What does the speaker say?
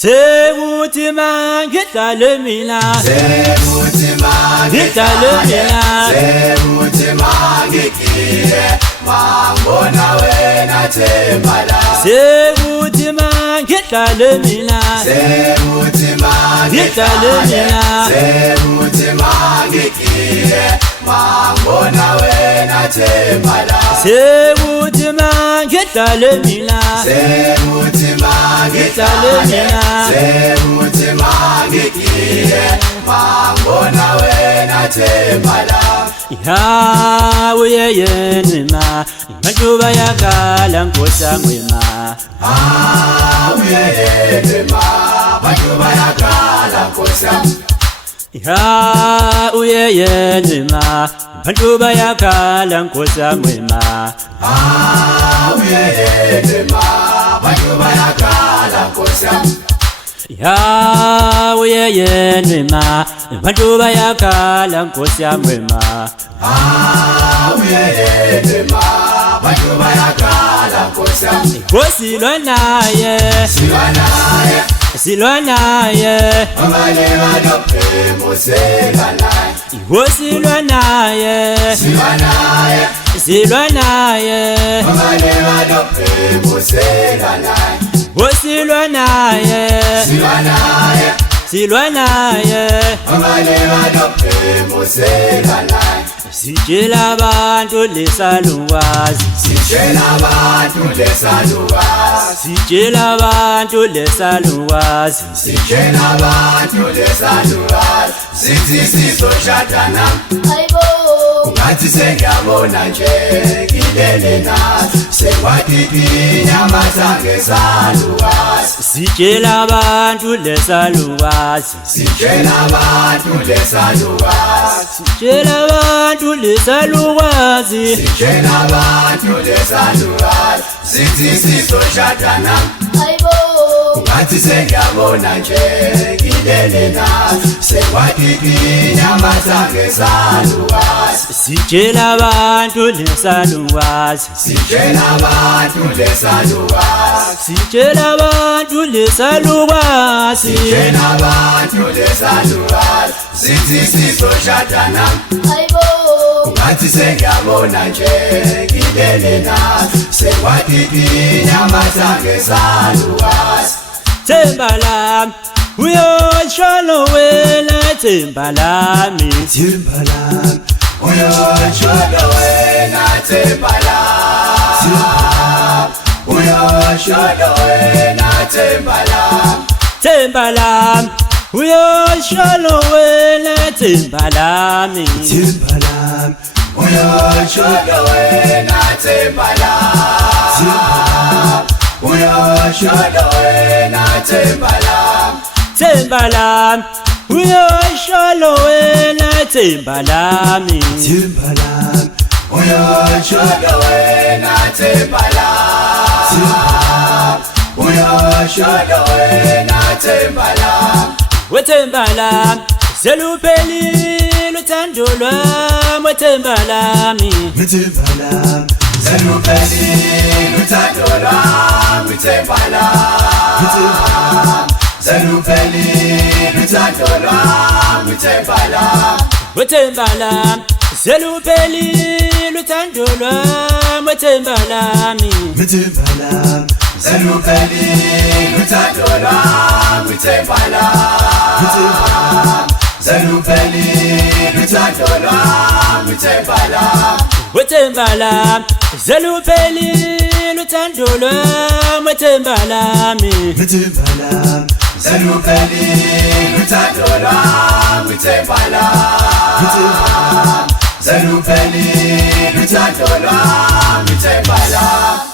Semutima ngidlale mina Semutima ngidlale mina Semutima ngigiye mangibona wena themba la Semutima ngidlale mina Semutima ngidlale mina Semutima ngigiye mangibona wena themba la Semutima ngidlale mina Semutima ngidlale mina Semutima ngigiye mangibona wena themba la Hawe yenima abantu bayakala nkosangwema Hawe yenima abantu bayakala nkosangwema Hawe yenima abantu bayakala nkosangwema Hawe yenima abantu bayakala nkosangwema Hawe yenima abantu bayakala nkosangwema Hawe yenima abantu bayakala nkosangwema Silwa naye silwa naye Abanye badophemuseka naye silwa naye silwa naye Abanye badophemuseka naye silwa naye silwa naye Abanye badophemuseka naye Sitshela abantu lesalukazi Sitshela abantu lesalukazi Sitshela abantu lesalukazi Sitshela abantu lesalukazi Sithi sizoshada nami Ungathi sengiyabona nje ngilele nathi Sekwakhiphi inyama zangesalukazi Sitshela abantu lesalukazi Sitshela abantu lesalukazi Sitshela abantu lesalukazi Sitshela abantu lesalukazi Sithi sizoshada nami Ungathi sengiyabona nje ngilele nathi Sekwakhiphi inyama zangesalukazi Sitshela abantu lesalukazi Sitshela abantu lesalukazi Sitshela abantu lesalukazi Sitshela abantu lesalukazi Sithi sizoshada nami Ungathi sengiyabona nje ngilele nathi Sekwakhiphi inyama zangesalukazi Themba lami uyosho wena themba lami Uyosho wena themba lami Uyosho wena themba lami Themba lami uyosho wena themba lami Uyosho wena themba lami Uyosho wena themba lami Themba lami uyosho wena themba lami Uyosho wena themba lami Uyosho wena themba lami Wethemba lami seluphelile uthando lwami wethemba lami Seluphelile uthando lwami themba lami Seluphelile uthando lwami themba lami Wethemba lami seluphelile uthando lwami wethemba lami Seluphelile uthando lwami themba lami Seluphelile uthando lwami themba lami Wethemba lami seluphelile uthando lwami wethemba lami Seluphelile uthando lwami themba lami Seluphelile uthando lwami themba lami